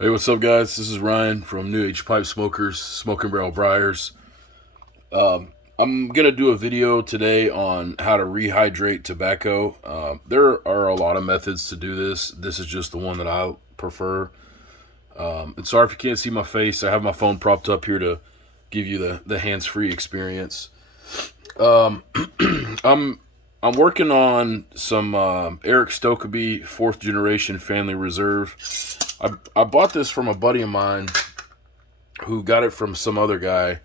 Hey, what's up, guys? This is Ryan from New Age Pipe Smokers, Smoking Barrel Briars. I'm gonna do a video today on how to rehydrate tobacco. There are a lot of methods to do this. This is just the one that I prefer. And sorry if you can't see my face. I have my phone propped up here to give you the hands-free experience. Um, I'm I'm working on some Eric Stokeby fourth generation family reserve. I bought this from a buddy of mine who got it from some other guy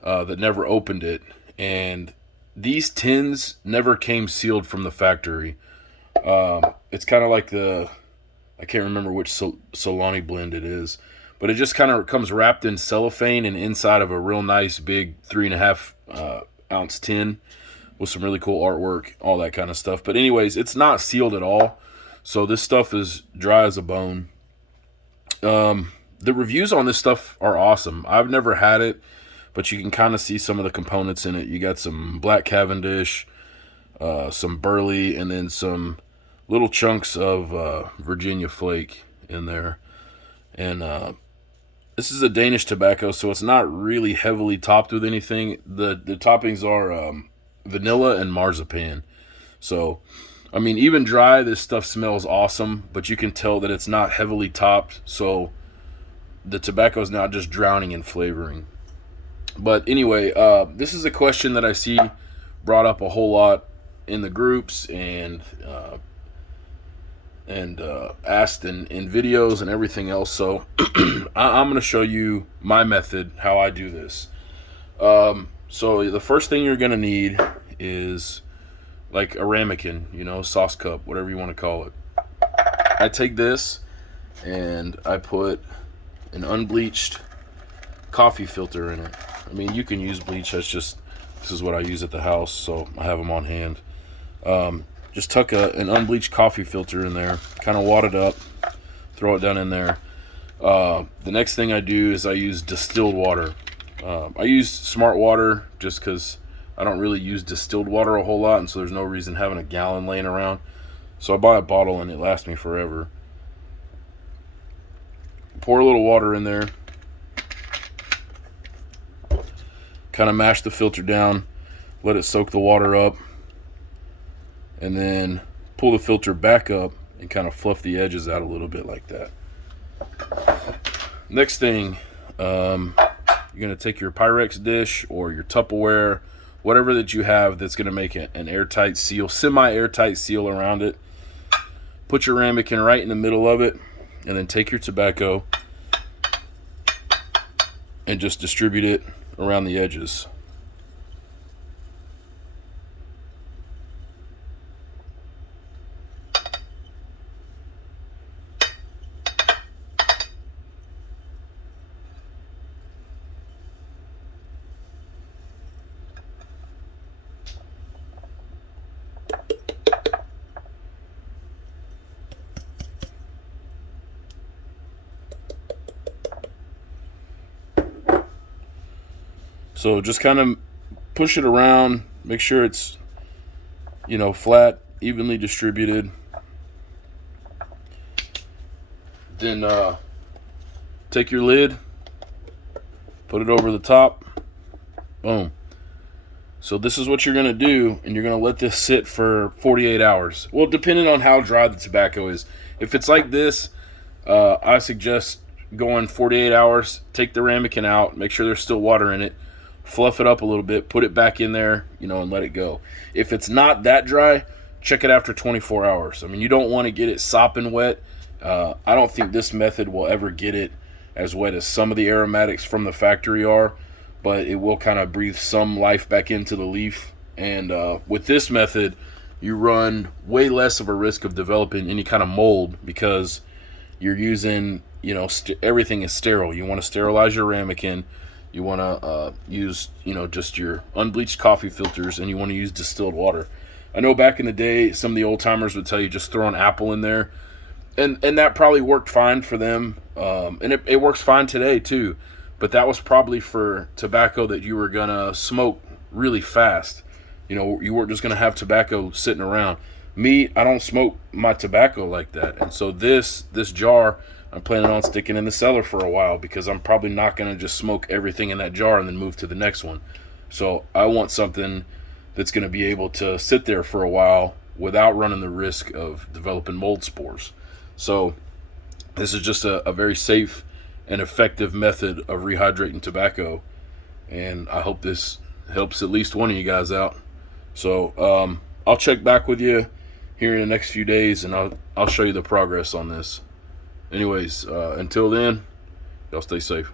that never opened it, and these tins never came sealed from the factory. It's kind of like I can't remember which Solani blend it is, but it just kind of comes wrapped in cellophane and inside of a real nice big 3.5 ounce tin with some really cool artwork, all that kind of stuff. But anyways, it's not sealed at all, so this stuff is dry as a bone. The reviews on this stuff are awesome. I've never had it, but you can kind of see some of the components in it. You got some black Cavendish, some burley, and then some little chunks of Virginia flake in there. And this is a Danish tobacco, so it's not really heavily topped with anything. The toppings are vanilla and marzipan. So, I mean, even dry, this stuff smells awesome, but you can tell that it's not heavily topped, so the tobacco is not just drowning in flavoring. But anyway, this is a question that I see brought up a whole lot in the groups and asked in videos and everything else. So I'm going to show you my method, how I do this. So the first thing you're going to need is like a ramekin, sauce cup, whatever you want to call it. I take this and I put an unbleached coffee filter in it. I mean, you can use bleach. This is what I use at the house, so I have them on hand. Just tuck an unbleached coffee filter in there, kind of wad it up, throw it down in there. The next thing I do is I use distilled water. I use smart water just because I don't really use distilled water a whole lot, and so there's no reason having a gallon laying around. So I buy a bottle and it lasts me forever. Pour a little water in there. Kind of mash the filter down, let it soak the water up, and then pull the filter back up and kind of fluff the edges out a little bit like that. Next thing, you're going to take your Pyrex dish or your Tupperware, whatever that you have that's going to make an airtight seal, semi-airtight seal around it. Put your ramekin right in the middle of it, and then take your tobacco and just distribute it around the edges. So just kind of push it around, make sure it's, flat, evenly distributed. Then take your lid, put it over the top, boom. So this is what you're going to do, and you're going to let this sit for 48 hours. Well, depending on how dry the tobacco is. If it's like this, I suggest going 48 hours, take the ramekin out, make sure there's still water in it, fluff it up a little bit, put it back in there, and let it go. If it's not that dry, check it after 24 hours. I mean, you don't want to get it sopping wet. I don't think this method will ever get it as wet as some of the aromatics from the factory are, but it will kind of breathe some life back into the leaf. And with this method, you run way less of a risk of developing any kind of mold because you're using, everything is sterile. You want to sterilize your ramekin. You want to use, just your unbleached coffee filters, and you want to use distilled water. I know back in the day, some of the old timers would tell you just throw an apple in there, and that probably worked fine for them, and it works fine today too. But that was probably for tobacco that you were gonna smoke really fast. You weren't just gonna have tobacco sitting around. Me, I don't smoke my tobacco like that, and so this jar I'm planning on sticking in the cellar for a while, because I'm probably not going to just smoke everything in that jar and then move to the next one. So I want something that's going to be able to sit there for a while without running the risk of developing mold spores. So this is just a very safe and effective method of rehydrating tobacco, and I hope this helps at least one of you guys out. So I'll check back with you here in the next few days, and I'll show you the progress on this. Anyways, until then, y'all stay safe.